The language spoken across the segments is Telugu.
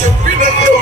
చెప్పినట్టు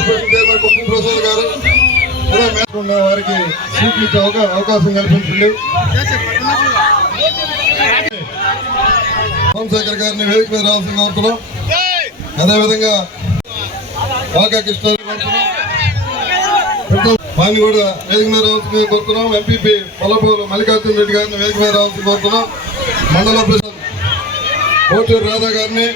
కార్పొరేషన్ చైర్మన్ ప్రసాద్ గారు ఉన్న వారికి సీట్లు ఇచ్చే అవకాశం కల్పించండి. సోమశేఖర్ గారిని వేదిక మీద రావాల్సిన కోరుతున్నాం. అదేవిధంగా బాగా కృష్ణ వారిని కూడా వేదిక మీద రావాల్సిన కోరుతున్నాం. ఎంపీపీ పొలపూరు మల్లికార్జున రెడ్డి గారిని వేదిక మీద రావాల్సిన కోరుతున్నాం. మండల ప్రెసిడెంట్ కోటూరు రాధా గారిని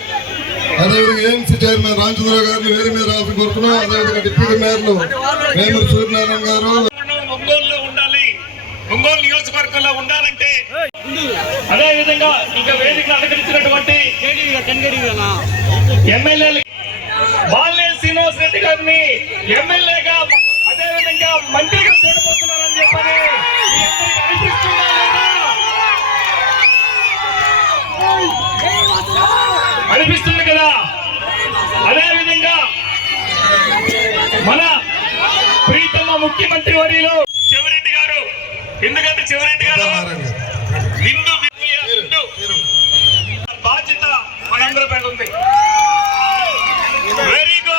అదేవిధంగా ఏఎంసీ చైర్మన్ రామచంద్రరావు గారిని వేరే మీద రావాల్సి కోరుతున్నాం. అదేవిధంగా డిప్యూటీ మేయర్లు వేమూరి సూర్యనారాయణ గారు. ఒంగోలులో ఉండాలి. ఒంగోలు నియోజకవర్గంలో ఉండాలంటే అదే విధంగా ఇంకా వేదికను అలంకరించినటువంటి ఎమ్మెల్యేలు బాలే శ్రీనివాస్ రెడ్డి గారిని ఎమ్మెల్యేగా అదే విధంగా మంత్రిగా చూడబోతున్నారని చెప్పని అనిపిస్తున్నా లేదా? అనిపిస్తుంది కదా? అదే విధంగా మన ప్రీతమ ముఖ్యమంత్రి వర్యులు చెవిరెడ్డి గారు. ఎందుకంటే చెవిరెడ్డి గారు విందు